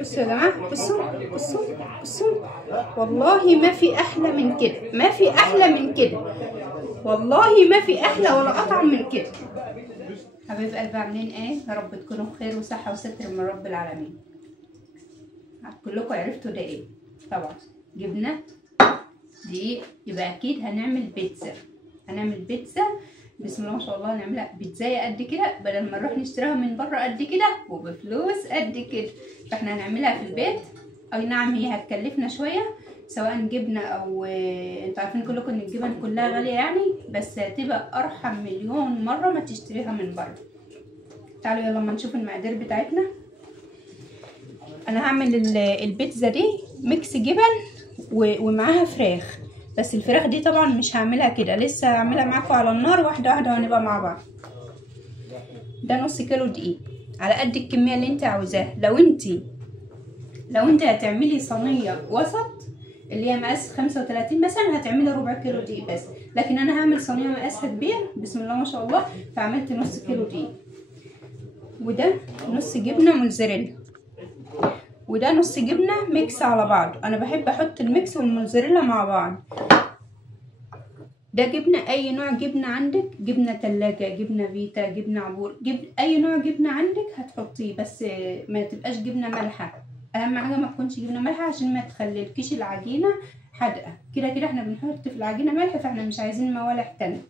بصوا يا جماعه، بصوا بصوا بصوا، والله ما في احلى من كده، ما في احلى من كده، والله ما في احلى ولا اطعم من كده. حبايب قلبي عاملين ايه؟ يا رب تكونوا بخير وصحه وستر من رب العالمين. كلكم عرفتوا ده ايه طبعا. جبنه، دقيق، يبقى اكيد هنعمل بيتزا. هنعمل بيتزا بسم الله ما شاء الله، نعملها بيتزايه قد كده بدل ما نروح نشتريها من بره قد كده وبفلوس قد كده. فاحنا هنعملها في البيت. اي نعم هي هتكلفنا شويه، سواء جبنه او انتوا عارفين كلكم ان الجبن كلها غاليه يعني، بس هتبقى ارحم مليون مره ما تشتريها من بره. تعالوا يلا ما نشوف المقادير بتاعتنا. انا هعمل البيتزا دي ميكس جبن ومعاها فراخ، بس الفراخ دي طبعا مش هعملها كده، لسه هعملها معاكم على النار واحده واحده وهنبقى مع بعض. ده نص كيلو دقيق على قد الكميه اللي انت عاوزاها. لو انت هتعملي صينيه وسط اللي هي مقاس 35 مثلا هتعملي ربع كيلو دقيق بس، لكن انا هعمل صينيه مقاسها كبير بسم الله ما شاء الله، فعملت نص كيلو دقيق. وده نص جبنه موتزاريلا، وده نص جبنه ميكس على بعض. انا بحب احط الميكس والموتزاريلا مع بعض. ده جبنه، اي نوع جبنه عندك، جبنه تلاجة، جبنه فيتا، جبنه عبور، اي نوع جبنه عندك هتحطيه، بس ما تبقاش جبنه مالحه. اهم حاجه ما تكونش جبنه مالحه عشان ما تخليلكيش العجينه حادقه. كده كده احنا بنحط في العجينه ملح، فاحنا مش عايزين موالح تانية.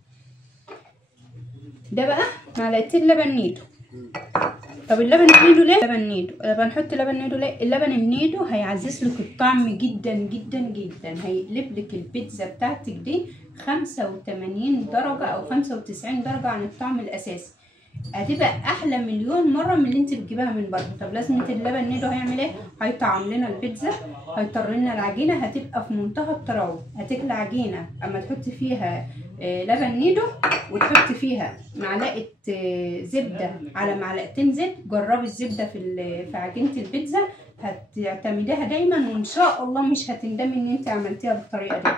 ده بقى معلقتين لبن نيدو. طب اللبن النيدو ليه؟ لبن نيدو بنحط لبن نيدو ليه؟ اللبن النيدو هيعزز لك الطعم جدا جدا جدا، هيقلب لك البيتزا بتاعتك دي 85 درجه او 95 درجه عن الطعم الاساسي. هتبقى احلى مليون مره من اللي انت بتجيبها من بره. طب لازمه اللبن النيدو هيعمل ايه؟ هيطعم لنا البيتزا، هيطر لنا العجينه، هتبقى في منتهى الطراوه. هتاكل عجينه اما تحطي فيها لبن نيدو وتحطي فيها معلقه زبده على معلقتين زيت. جربي الزبده في عجينه البيتزا، هتعتمديها دايما وان شاء الله مش هتندمي ان انت عملتيها بالطريقه دي.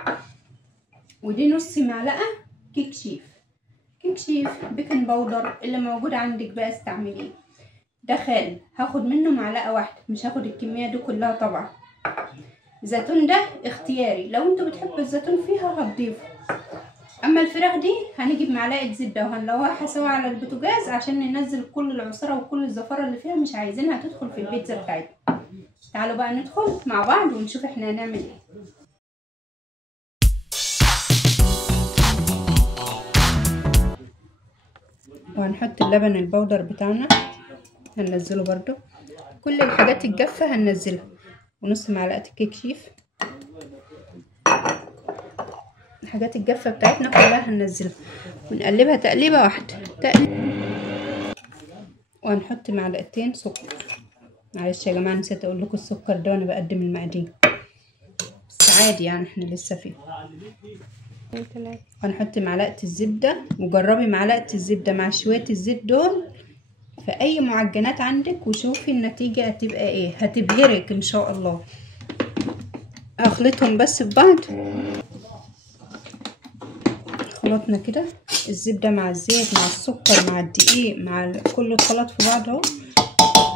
ودي نص معلقه كيك شيف بيكنج باودر اللي موجود عندك بقى استعمليه. ده خال هاخد منه معلقه واحده، مش هاخد الكميه دي كلها طبعا. زيتون ده اختياري، لو انتوا بتحبوا الزيتون فيها هتضيفوا. اما الفراخ دي هنجيب معلقه زبده وهنلوحها سوا على البوتاجاز عشان ننزل كل العصاره وكل الزفاره اللي فيها، مش عايزينها تدخل في البيتزا بتاعتنا. تعالوا بقى ندخل مع بعض ونشوف احنا هنعمل ايه. وهنحط اللبن البودر بتاعنا، هننزله برضو. كل الحاجات الجافة هننزلها، ونص معلقة الكيك شيف. الحاجات الجافة بتاعتنا كلها هننزلها ونقلبها تقليبة واحدة. وهنحط معلقتين سكر. معلش يا جماعة نسيت اقول لكم السكر ده وانا بقدم المقادير، بس عادي يعني احنا لسه فيه. هنحط معلقه الزبده، وجربي معلقه الزبده مع شويه الزيت دول في اي معجنات عندك وشوفي النتيجه هتبقى ايه، هتبهرك ان شاء الله. اخلطهم بس ببعض. خلطنا كده الزبده مع الزيت مع السكر مع الدقيق مع كله اتخلط في بعض اهو.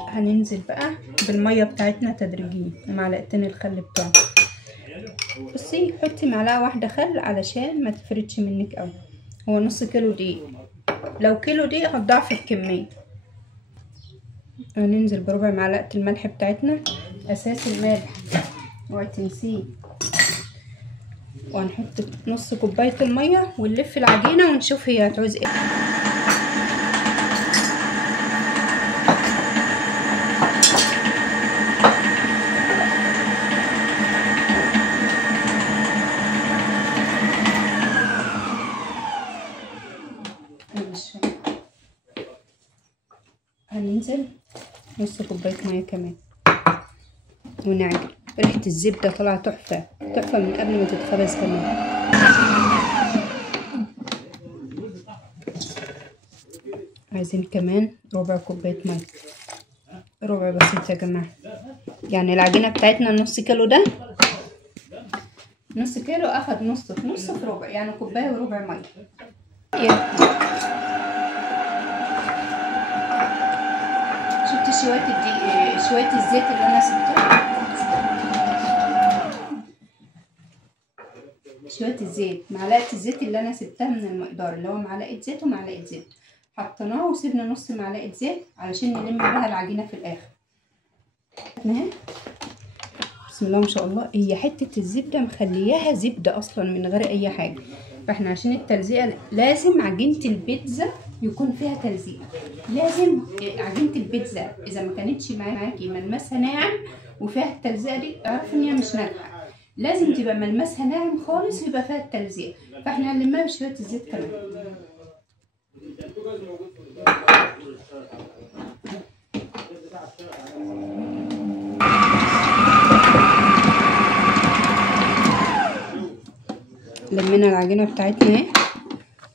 هننزل بقى بالميه بتاعتنا تدريجيا ومعلقتين الخل بتوعنا. بصي حطي معلقه واحده خل علشان ما تفردش منك قوي. هو نص كيلو دقيق، لو كيلو دقيق هتضاعفي الكميه. هننزل بربع معلقه الملح بتاعتنا، اساس الملح اوعي تنسيه. وهنحط نص كوبايه الميه ونلف العجينه ونشوف هي هتعوز ايه. هننزل نص كوبايه ميه كمان ونعجن. ريحه الزبده طالعه تحفه تحفه من قبل ما تتخبز كمان. عايزين كمان ربع كوبايه ميه، ربع بسيط يا جماعه. يعني العجينه بتاعتنا النص كيلو ده، نص كيلو اخد نص في ربع، يعني كوبايه وربع ميه. شويه الزيت اللي انا سبتها، شويه الزيت، معلقه الزيت اللي انا سبتها من المقدار اللي هو معلقه زيت ومعلقه زيت، حطيناه وسيبنا نص معلقه زيت علشان نلم بها العجينه في الاخر. بسم الله ما شاء الله، هي حته الزبده مخلياها زبده اصلا من غير اي حاجه. فاحنا عشان التلزيقه لازم عجينه البيتزا يكون فيها تلزيقه، لازم عجينه البيتزا اذا ما كانتش معاكي ملمسها ناعم وفيها التلزيقه دي اعرفي ان هي مش ناجحه، لازم تبقى ملمسها ناعم خالص ويبقى فيها التلزيق. فاحنا هنلمها بشويه الزيت كمان. لمينا العجينه بتاعتنا اهي.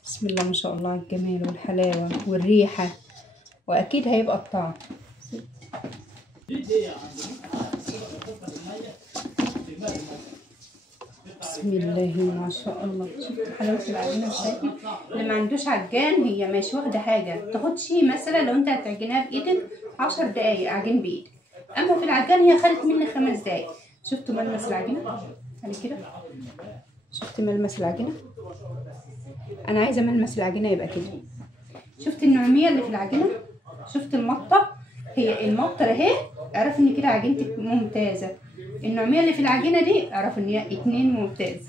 بسم الله ما شاء الله على الجمال والحلاوه والريحه، واكيد هيبقى الطعم. بسم الله ما شاء الله. شفتوا حلاوه العجينه بتاعتنا؟ اللي ما عندوش عجان هي مش واخده حاجه، تاخدش مثلا لو انت هتعجنها بايدك 10 دقايق عجين بايدك، اما في العجان هي خدت مني 5 دقايق. شفتوا ملمس العجينه؟ على كده شفت ملمس العجينه؟ انا عايزه ملمس العجينه يبقى كده. شفت النعوميه اللي في العجينه؟ شفت المطه؟ هي المطه اهي، اعرف ان كده عجينتك ممتازه. النعوميه اللي في العجينه دي اعرف ان هي 2 ممتاز.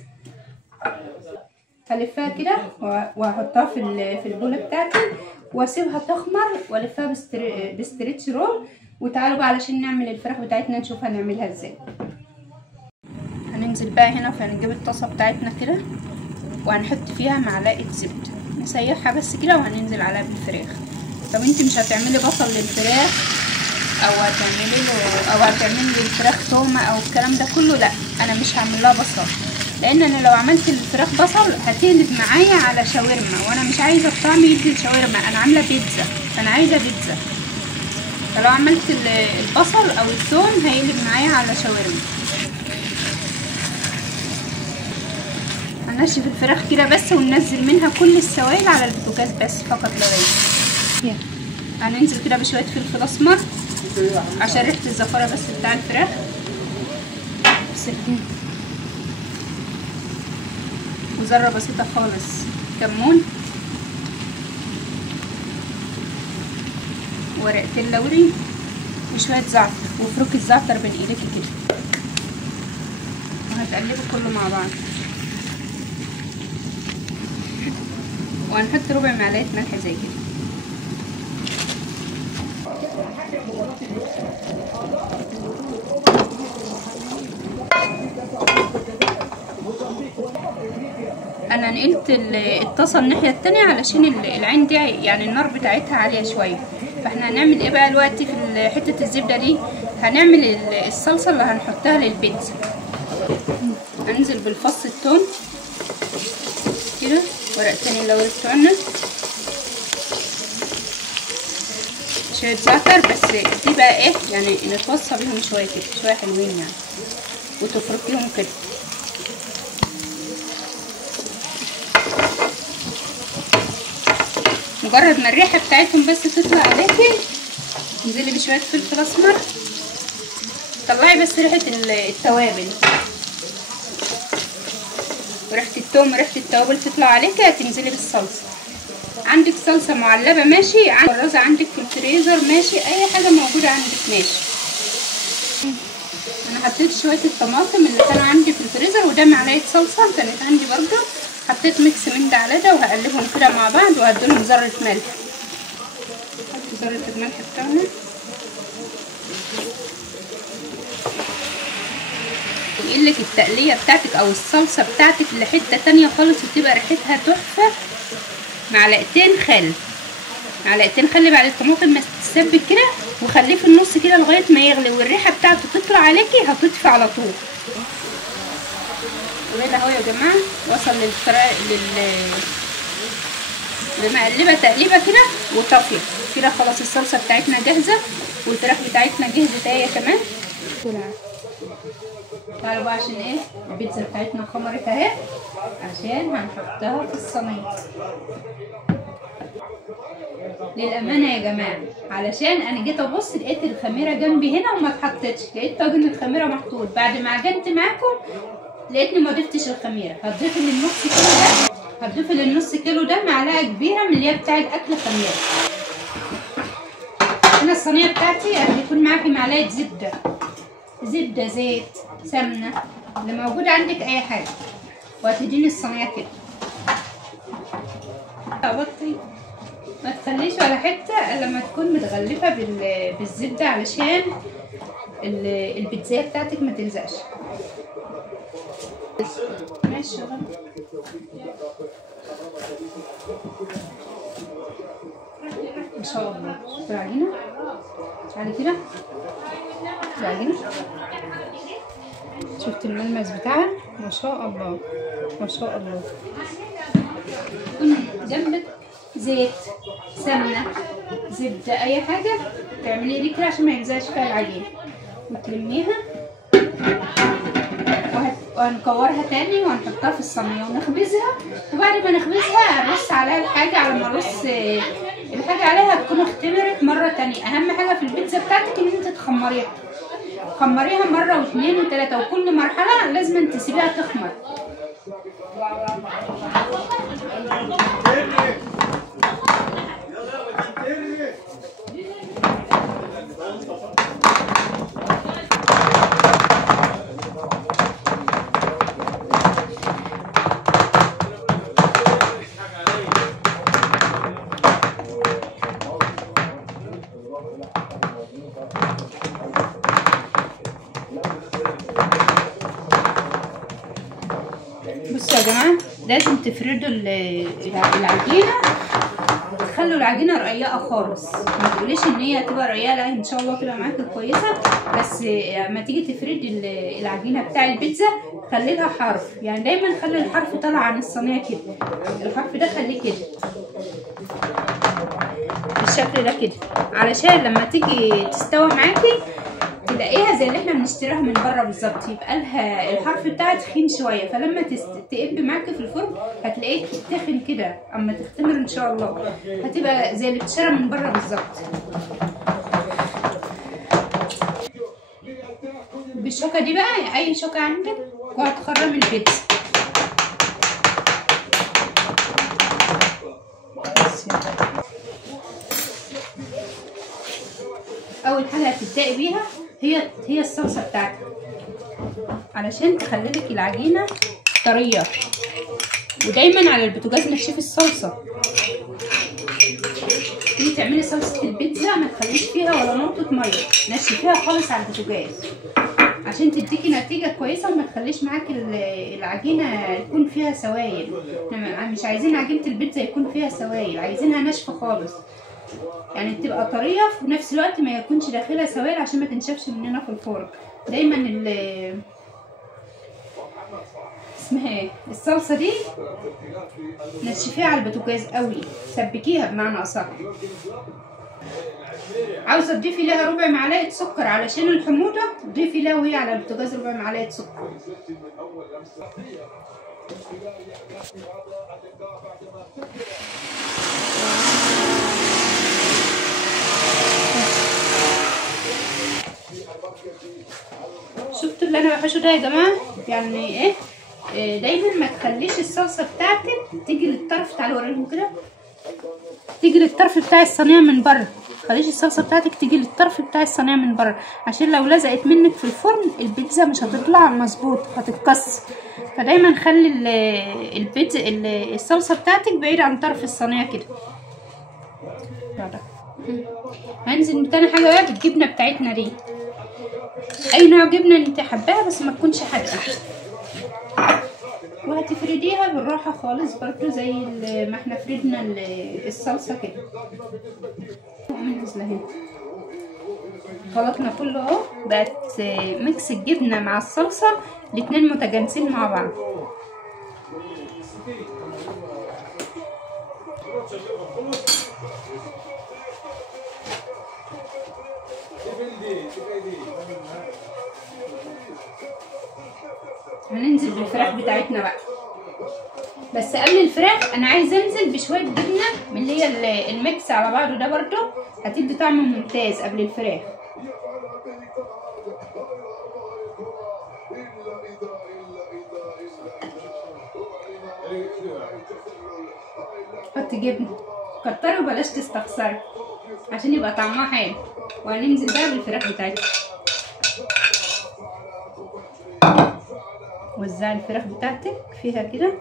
هلفها كده وهحطها في البوله بتاعتي واسيبها تخمر والفها بستريتش رول. وتعالوا بقى علشان نعمل الفراخ بتاعتنا، نشوف هنعملها ازاي. هننزل بقى هنا، فهنجيب الطاسه بتاعتنا كده وهنحط فيها معلقه زبده، نسيحها بس كده وهننزل عليها بالفراخ. لو انت مش هتعملي بصل للفراخ او هتعملي الفراخ تومه او الكلام ده كله، لا انا مش هعمل لها بصل، لان انا لو عملت الفراخ بصل هتقلب معايا على شاورما، وانا مش عايزه الطعم يدي الشاورما، انا عامله بيتزا فانا عايزه بيتزا. فلو عملت البصل او الثوم هيقلب معايا على شاورما. هنشف الفراخ كده بس وننزل منها كل السوائل على البوتاجاز بس فقط لا غير. هننزل كده بشويه فلفل اسمر عشان ريحه الزفاره بس بتاع الفراخ. وذره بسيطه خالص كمون، ورقتين لوري، وشويه زعتر وفروك الزعتر بين ايديكي كده، وهتقلبوا كله مع بعض. وهنحط ربع معلقه ملح زي كده. انا نقلت الطاسه الناحيه التانية علشان العين دي يعني النار بتاعتها عاليه شويه. فاحنا هنعمل ايه بقى دلوقتي في حته الزبده دي؟ هنعمل الصلصه اللي هنحطها للبيتزا. هننزل بالفص الثوم كده، ورقتين اللوري بتوعنا، شويه زعتر بس دي بقى ايه يعني نتوصى بيهم شويه كده، شويه حلوين يعني، وتفركيهم كده. مجرد ما الريحه بتاعتهم بس تطلع عليكي انزلي بشويه فلفل اسمر، طلعي بس ريحه التوابل وريحه الثوم وريحه التوابل تطلع عليكي، هتنزلي بالصلصه. عندك صلصه معلبه ماشي، عندك عندك في الفريزر ماشي، اي حاجه موجوده عندك ماشي. انا حطيت شويه الطماطم اللي كانوا عندي في الفريزر، وده معلقه صلصه كانت عندي برده، حطيت ميكس من ده على ده وهقلبهم كده مع بعض وهديلهم ذره ملح. حط ذره الملح بتاعنا ويقلك التقليه بتاعتك او الصلصه بتاعتك لحته تانية خالص وتبقى ريحتها تحفه. معلقتين خل بعد الطماطم ما تتسبك كده، وخليه في النص كده لغايه ما يغلي والريحه بتاعته تطلع عليكي، هتطفي على طول. وكده اهو يا جماعه وصل لمقلبه تقليبه كده وطافيه كده. خلاص الصلصه بتاعتنا جاهزه والفراخ بتاعتنا جهزت اهي كمان. تعالوا بقى عشان ايه البيتزا بتاعتنا خمرت اهي، عشان هنحطها في الصينيه. للامانه يا جماعه، علشان انا جيت ابص لقيت الخميره جنبي هنا وما اتحطتش، لقيت طاجن الخميره محطوط. بعد ما عجنت معاكم لقيتني ما ضفتش الخميره. هتضيفي للنص كيلو ده، هتضيفي للنص كيلو ده معلقه كبيره من اللي هي بتاعه اكل خميره. هنا الصينيه بتاعتي هيكون معاكي معلقه زبده، زيت، سمنه، اللي موجود عندك اي حاجه، وهتديني الصينيه كده. بطي ما تخليش ولا حته الا لما تكون متغلفه بالزبده، علشان البيتزا بتاعتك ما تلزقش. ماشي ان شاء الله. شوفي العجينه تعالي كده، العجينه شفت الملمس بتاعها؟ ما شاء الله ما شاء الله. جنبك زيت، سمنه، زبده، اي حاجه تعملي لي كده عشان ما يلزقش فيها العجينه، وتلميها وهنكورها تاني وهنحطها في الصينيه ونخبزها. وبعد ما نخبزها هنرص عليها الحاجه، على ما نرص الحاجه عليها تكون اختمرت مره تانية. اهم حاجه في البيتزا بتاعتك ان انت تخمريها مره واثنين وثلاثه، وكل مرحله لازم تسيبيها تخمر. بصوا يا جماعه، لازم تفردوا العجينه، تخلوا العجينه رقيقه خالص. ما تقوليش ان هي هتبقى رقيقه، لا ان شاء الله تبقى معاكي كويسه. بس لما تيجي تفردي العجينه بتاع البيتزا خلي لها حرف، يعني دايما خلي الحرف طالع عن الصينيه كده. الحرف ده خليه كده بالشكل ده كده، علشان لما تيجي تستوي معاكي تلاقيها زي اللي احنا بنشتريها من بره بالظبط، يبقى لها الحرف بتاعها تخين شويه. فلما تقب معاكي في الفرن هتلاقيه تخن كده، اما تختمر ان شاء الله هتبقى زي اللي بتشتريها من بره بالظبط. بالشوكه دي بقى، اي شوكه عندك، وهتخرم البيتزا. اول حاجه هتبداي بيها هي الصلصه بتاعتك، علشان تخليلك العجينه طريه. ودايما على البوتاجاز نشفي الصلصه. تيجي تعملي صلصه البيتزا ما تخليش فيها ولا نقطه ميه، نشفيها خالص على البوتاجاز عشان تديكي نتيجه كويسه، وما تخليش معاكي العجينه يكون فيها سوائل. مش عايزين عجينه البيتزا يكون فيها سوائل، عايزينها ناشفه خالص، يعني تبقى طريه في نفس الوقت ما يكونش داخلها سوائل عشان ما تنشفش مننا في الفرن. دايما اسمها ايه الصلصه دي نشفيها على البوتاجاز قوي، سبكيها بمعنى اصح. عاوزه تضيفي لها ربع معلقه سكر علشان الحموضه، ضيفي لها وهي على البوتاجاز ربع معلقه سكر. شفتوا اللي انا بحشه ده يا جماعه؟ يعني ايه، دايما ما تخليش الصلصه بتاعتك تيجي للطرف. تعالوا اوريكم كده، تيجي للطرف بتاع الصينيه من بره. خليش الصلصه بتاعتك تيجي للطرف بتاع الصينيه من بره، عشان لو لزقت منك في الفرن البيتزا مش هتطلع مظبوط، هتتكسر. فدايما خلي الصلصه بتاعتك بعيد عن طرف الصينيه كده. هنزل تاني حاجه بقى بالجبنه بتاعتنا دي، اي نوع جبنه انت حباها بس ما تكونش حادقه. وهتفرديها بالراحه خالص برضو زي ما احنا فردنا الصلصه كده. ننزل اهي، خلطنا كله اهو، بقت ميكس الجبنه مع الصلصه الاتنين متجانسين مع بعض. هننزل بالفراخ بتاعتنا بقى. بس قبل الفراخ انا عايزه انزل بشويه جبنه من اللي هي الميكس على بعضه ده، برضو هتدي طعم ممتاز قبل الفراخ. حط جبنه كتري وبلاش تستخسري عشان يبقى طعمها حلو. وهننزل بقى بالفراخ بتاعتنا. وزعي الفراخ بتاعتك فيها كده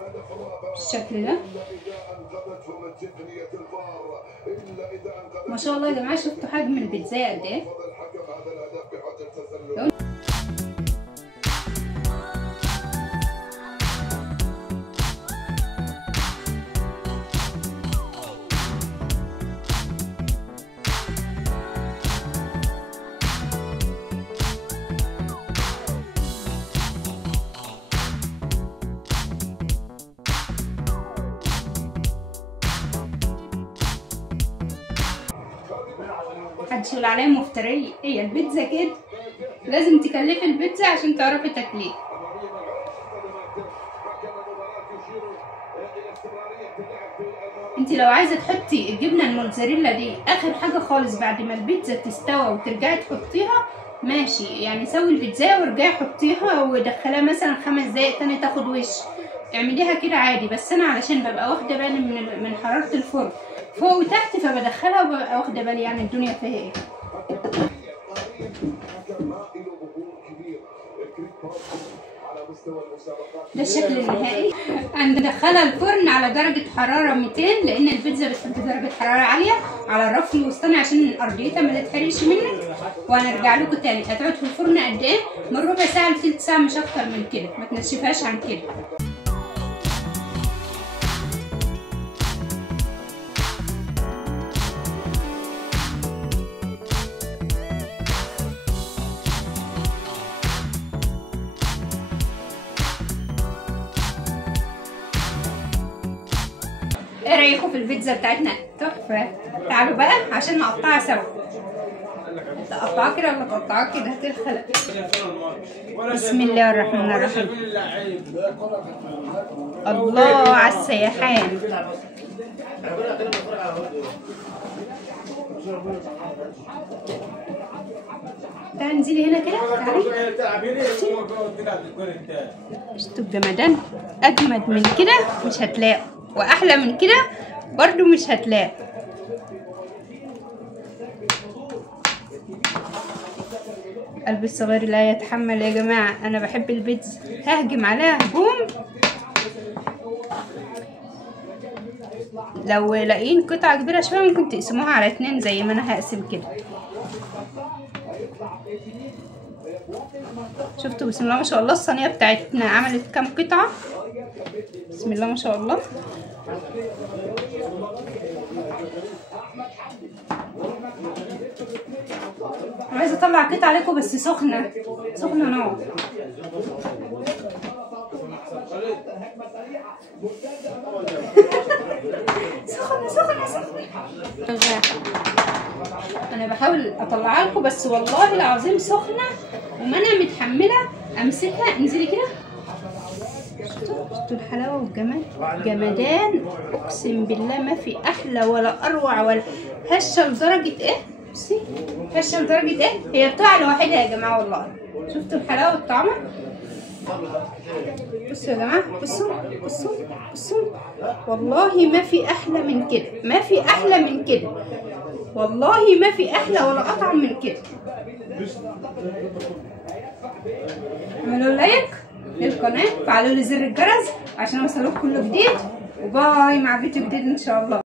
بالشكل ده. ما شاء الله يا جماعه، شفتوا حجم البيتزا قد ايه؟ محدش يقول عليا مفترية، هي البيتزا كده لازم تكلفي البيتزا عشان تعرفي تاكليها. انتي لو عايزه تحطي الجبنه الموتزاريلا دي اخر حاجه خالص بعد ما البيتزا تستوى وترجعي تحطيها ماشي، يعني سوي البيتزا وارجعي حطيها ودخليها مثلا 5 دقايق تاني تاخد وش، اعمليها كده عادي. بس انا علشان ببقى واخده بالي من حراره الفرن فوق وتحت فبدخلها وببقى واخده بالي يعني الدنيا فيها ايه. ده الشكل النهائي. هندخلها الفرن على درجه حراره 200 لان البيتزا بتحب درجه حراره عاليه على الرف الوسطاني عشان ارضيتها ما تتحرقش منك. وهنرجع لكم تاني. هتقعد في الفرن قد ايه؟ من ربع ساعه لتلت ساعه، مش اكتر من كده، ما تنشفهاش عن كده. ايه رايكم في البيتزا بتاعتنا؟ تحفه. تعالوا بقى عشان نقطعها سوا. تقطعها كده ولا تقطعها كده؟ هتتخلق. بسم الله الرحمن الرحيم. الله على السيحان. تعالي انزلي هنا كده. تعالي. شفتوا الجمدان؟ اجمد من كده مش هتلاقوا، واحلى من كده برضو مش هتلاقوا. قلبي الصغير لا يتحمل يا جماعه. انا بحب البيتزا، ههجم عليها هجوم. لو لاقيين قطعه كبيره شويه ممكن تقسموها على 2 زي ما انا هقسم كده. شفتوا بسم الله ما شاء الله الصينيه بتاعتنا عملت كام قطعه؟ بسم الله ما شاء الله. عايزه اطلع قطعه عليكم بس سخنه سخنه نار. سخنه. انا بحاول اطلعها لكم بس والله العظيم سخنه وما انا متحمله امسكها. انزلي كده. شفتوا الحلاوه والجمال؟ جمدان اقسم بالله، ما في احلى ولا اروع ولا هشه لدرجه ايه. بصي هشه لدرجه ايه، هي بتقع لوحدها يا جماعه والله. شفتوا الحلاوه والطعمه؟ بصوا يا جماعه، بصوا والله ما في احلى من كده، ما في احلى من كده والله، ما في احلى ولا اطعم من كده. اعملوا لايك للقناه، فعلوا لي زر الجرس عشان اوصلكم كل جديد، وباي مع فيديو جديد ان شاء الله.